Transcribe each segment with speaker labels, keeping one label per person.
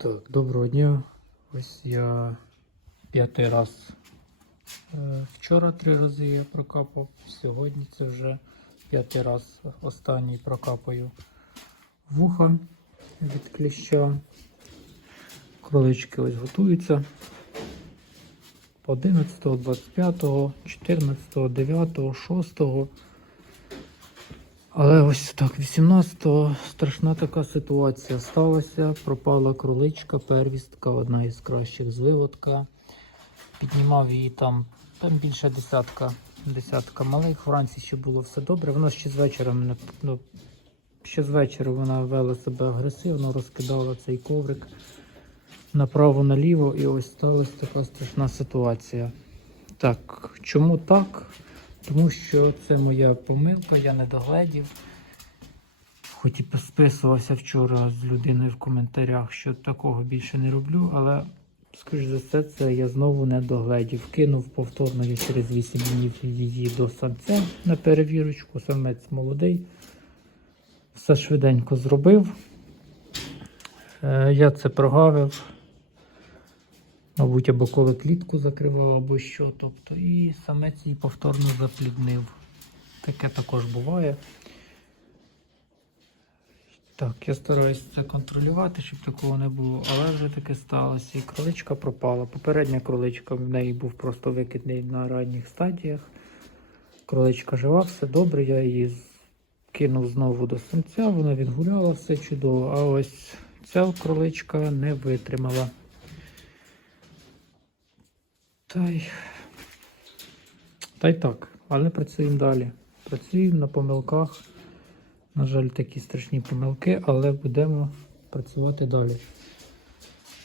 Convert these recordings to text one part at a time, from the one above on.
Speaker 1: Так, доброго дня. Ось я п'ятий раз. Е, Вчора три рази я прокапав, сьогодні це вже п'ятий раз останній прокапаю вуха від кліща. Кролички ось готуються. 11, 25, 14, 9, 6. Але ось так, 18-го страшна така ситуація сталася. Пропала кроличка, первістка, одна із кращих з виводка. Піднімав її там, там більше десятка, десятка малих. Вранці ще було все добре. Вона ще з вечора мене, ну, ще з вечора вона вела себе агресивно, розкидала цей коврик направо-наліво, і ось сталася така страшна ситуація. Так, чому так? Тому що це моя помилка, я не догледів. Хоч і списувався вчора з людиною в коментарях, що такого більше не роблю, але, скоріш за все, це я знову не догледів. Кинув повторно я через 8 днів її до самця на перевірочку. Самець молодий. Все швиденько зробив. Е, Я це прогавив. Мабуть, або коли клітку закривав, або що. Тобто, і самець її повторно запліднив. Таке також буває. Так, я стараюся це контролювати, щоб такого не було, але вже таке сталося. І кроличка пропала. Попередня кроличка в неї був просто викидний на ранніх стадіях. Кроличка жива, все добре, я її кинув знову до самця, вона відгуляла все чудово. А ось ця кроличка не витримала. Та й, та й так, але працюємо далі. Працюємо на помилках. На жаль, такі страшні помилки, але будемо працювати далі.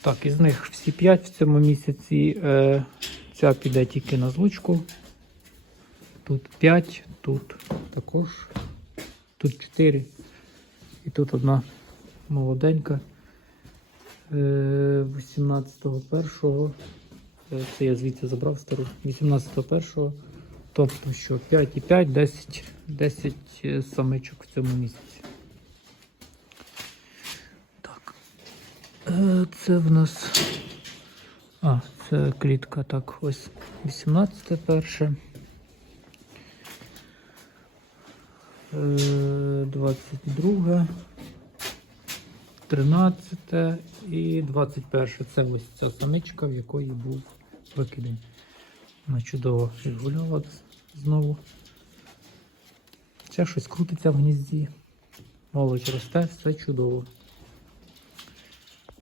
Speaker 1: Так, із них всі 5 в цьому місяці. Е, ця піде тільки на злучку. Тут 5, тут також, тут 4. І тут одна молоденька. Е, 18.01. Е, Це я звідси забрав стару. 18.01. Тобто що 5 і 5, 10, 10 е, самичок в цьому місяці. Так. Е, Це в нас. А, це клітка, так, ось 18 перше. Е, 22, 13 і 21. Це ось ця самичка, в якої був викидень. Вона чудово відгуляла знову. Це щось крутиться в гнізді. Молодь росте, все чудово.